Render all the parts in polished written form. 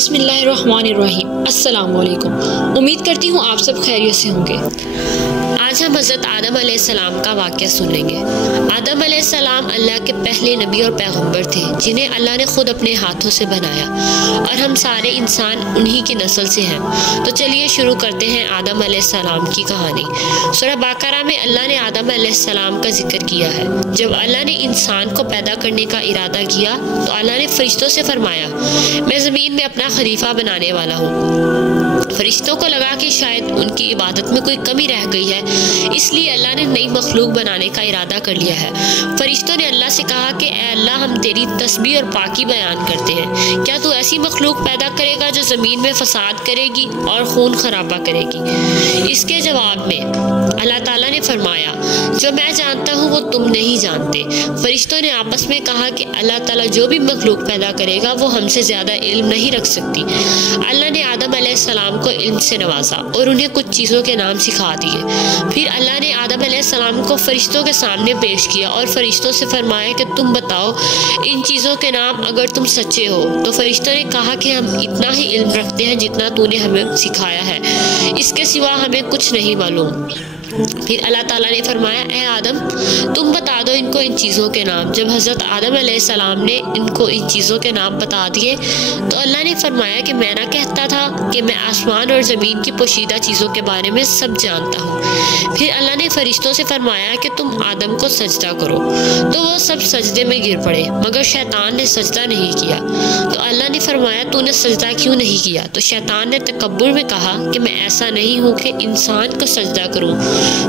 बिस्मिल्लाहिर्रहमानिर्रहीम। अस्सलाम वालेकुम। उम्मीद करती हूँ आप सब खैरियत से होंगे। आज हम हज़रत आदम अलैहिस्सलाम का वाक़या सुनेंगे। आदम अलैहिस्सलाम अल्लाह के पहले नबी और पैगंबर थे जिन्हें अल्लाह ने खुद अपने हाथों से बनाया और हम सारे इंसान उन्हीं की नस्ल से हैं। तो चलिए शुरू करते हैं आदम अलैहिस्सलाम की कहानी। सूरह बकरा में अल्लाह ने आदम अलैहिस्सलाम का जिक्र किया है। जब अल्लाह ने इंसान को पैदा करने का इरादा किया तो अल्लाह ने फरिश्तों से फरमाया, मैं ज़मीन में अपना खलीफा बनाने वाला हूँ। फरिश्तों को लगा कि शायद उनकी इबादत में कोई कमी रह गई है, इसलिए अल्लाह ने नई मखलूक बनाने का इरादा कर लिया है। फरिश्तों ने अल्लाह से कहा कि ए अल्लाह, हम तेरी तस्बीह और पाकी बयान करते हैं। क्या तू ऐसी मखलूक पैदा करेगा जो ज़मीन में फसाद करेगी और खून खराबा करेगी? इसके जवाब में अल्लाह ताला ने फरमाया, जो मैं जानता हूँ वो तुम नहीं जानते। फरिश्तों ने आपस में कहा कि अल्लाह ताला जो भी मखलूक पैदा करेगा वो हमसे ज़्यादा इल्म नहीं रख सकती। अल्लाह ने आदम अलैहिस्सलाम को इल्म से नवाजा और उन्हें कुछ चीज़ों के नाम सिखा दिए। फिर अल्लाह ने आदम अलैहिस्सलाम को फरिश्तों के सामने पेश किया और फरिश्तों से फरमाया कि तुम बताओ इन चीज़ों के नाम अगर तुम सच्चे हो। तो फरिश्तों ने कहा कि हम इतना ही इल्म रखते हैं जितना तूने हमें सिखाया है, इसके सिवा हमें कुछ नहीं मालूम। फिर अल्लाह ताला ने फरमाया, ए आदम, तुम बता दो इनको इन चीज़ों के नाम। जब हज़रत आदम अलैहिस्सलाम ने इनको इन चीज़ों के नाम बता दिए तो अल्लाह ने फरमाया कि मैं ना कहता था कि मैं आसमान और ज़मीन की पोशीदा चीज़ों के बारे में सब जानता हूँ। फिर अल्लाह ने फरिश्तों से फरमाया कि तुम आदम को सजदा करो। तो वो सब सजदे में गिर पड़े, मगर शैतान ने सजदा नहीं किया। तो अल्लाह ने फरमाया, तूने सजदा क्यों नहीं किया? तो शैतान ने तकब्बुर में कहा कि मैं ऐसा नहीं हूँ कि इंसान को सजदा करूँ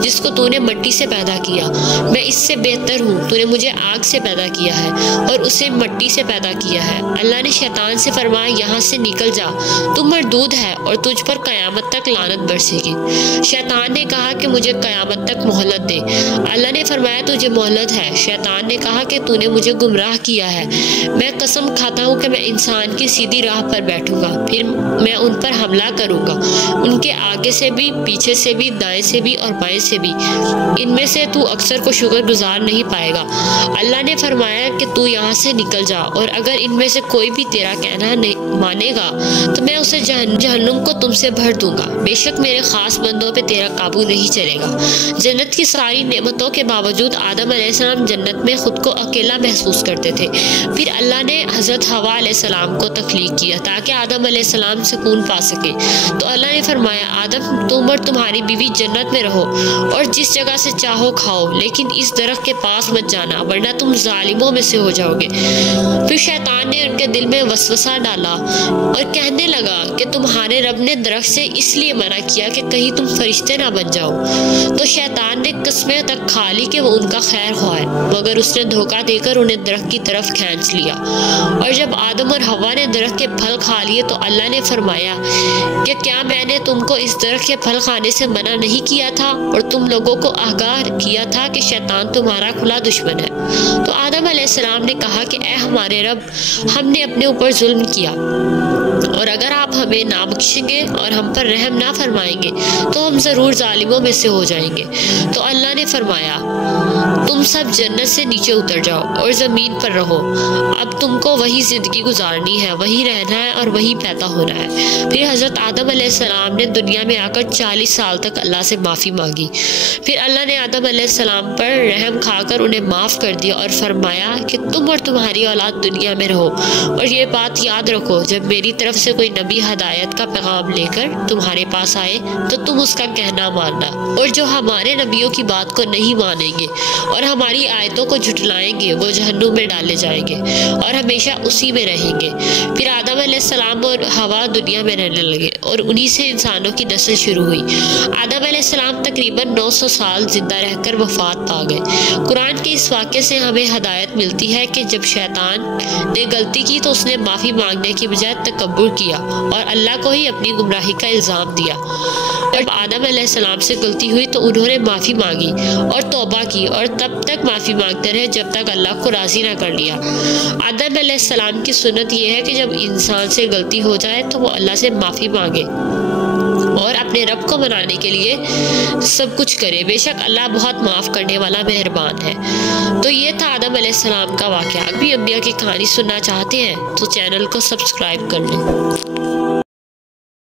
जिसको तूने मिट्टी से पैदा किया। मैं इससे बेहतर हूँ, तूने मुझे आग से पैदा किया है और उसे मिट्टी से पैदा किया है। अल्लाह ने शैतान से फरमाया, यहाँ से निकल जा, तू मरदूद है और तुझ पर क़यामत तक लानत बरसेगी। शैतान ने कहा कि मुझे क़यामत तक मोहलत दे। अल्लाह ने फरमाया, तुझे मोहलत है। शैतान ने कहा कि तूने मुझे गुमराह किया है। मैं कसम खाता हूँ कि मैं इंसान की सीधी राह पर बैठूंगा, फिर मैं उन पर हमला करूँगा, उनके आगे से भी, पीछे से भी, दाएं से भी और बाएं से भी। इनमें से तू अक्सर को शुक्रगुजार नहीं पाएगा। अल्लाह ने फरमाया कि तू यहाँ से निकल जा, और अगर इनमें से कोई भी तेरा कहना नहीं मानेगा तो मैं उसे जहन्नुम को तुमसे भर दूंगा। बेशक मेरे खास बंदों पे तेरा काबू नहीं चलेगा। जन्नत की सारी नेमतों के बावजूद आदम अलैहिस्सलाम जन्नत में खुद को अकेला महसूस करते थे। फिर अल्लाह ने हज़रत हवा अलैहिस्सलाम को तख्लीक किया ताकि आदम अलैहिस्सलाम सुकून पा सके। तो अल्लाह ने फरमाया, आदम, तुम और तुम्हारी बीवी जन्नत में रहो और जिस जगह से चाहो खाओ, लेकिन इस दरख्त के पास मत जाना वरना तुम जालिमों में से हो जाओगे। फिर शैतान ने उनके दिल में वसवसा डाला और कहने लगा कि तुम्हारे रब ने दरख्त से इसलिए मना किया कि कहीं तुम फरिश्ते ना बन जाओ। तो शैतान ने कस्में तक खा ली कि वो उनका खैर ख्वाह है, मगर उसने धोखा देकर उन्हें दरख्त की तरफ खींच लिया। और जब आदम और हवा ने दरख्त के फल खा लिए तो अल्लाह ने फरमाया कि क्या मैंने तुमको इस दरख्त के फल खाने से मना नहीं किया था और तुम लोगों को आगाह किया था कि शैतान तुम्हारा खुला दुश्मन है? तो आदम अलैहिस्सलाम ने कहा कि ए हमारे रब, हमने अपने ऊपर जुल्म किया और अगर आप हमें ना बख्शेंगे और हम पर रहम ना फरमाएंगे तो हम ज़रूर जालिमों में से हो जाएंगे। तो अल्लाह ने फरमाया, तुम सब जन्नत से नीचे उतर जाओ और ज़मीन पर रहो। अब तुमको वही ज़िंदगी गुजारनी है, वहीं रहना है और वहीं पैदा होना है। फिर हज़रत आदम अलैहिस्सलाम ने दुनिया में आकर 40 साल तक अल्लाह से माफ़ी मांगी। फिर अल्लाह ने आदम अलैहिस्सलाम पर रहम खाकर उन्हें माफ़ कर दिया और फरमाया कि तुम और तुम्हारी औलाद दुनिया में रहो, और ये बात याद रखो, जब मेरी तरफ से कोई नबी हदायत का पैगाम लेकर तुम्हारे पास आए तो तुम उसका कहना मानना, और जो हमारे नबियों की बात को नहीं मानेंगे और हमारी आयतों को झुटलाएंगे वो जहन्नुम में डाले जाएंगे और हमेशा उसी में रहेंगे। फिर आदम अलैहिस्सलाम और हवा दुनिया में रहने लगे और उन्हीं से इंसानों की नस्ल शुरू हुई। आदम अलैहिस्सलाम तकरीबन 900 साल जिंदा रहकर वफात पा गए। कुरान के इस वाक़े से हमें हदायत मिलती है कि जब शैतान ने गलती की तो उसने माफ़ी मांगने की बजाय तकब्बुर किया और अल्लाह को ही अपनी गुमराही का इल्ज़ाम दिया। जब आदम अलैहिस्सलाम से गलती हुई तो उन्होंने माफ़ी मांगी और तौबा की और तब तक माफ़ी मांगते रहे जब तक अल्लाह को राज़ी ना कर लिया। आदम अलैहिस्सलाम की सुन्नत यह है कि जब इंसान से गलती हो जाए तो वो अल्लाह से माफ़ी मांगे और अपने रब को मनाने के लिए सब कुछ करे। बेशक अल्लाह बहुत माफ़ करने वाला मेहरबान है। तो ये था आदम अलैहिस्सलाम का वाक़या। अभी अम्बिया की कहानी सुनना चाहते हैं तो चैनल को सब्सक्राइब कर लें।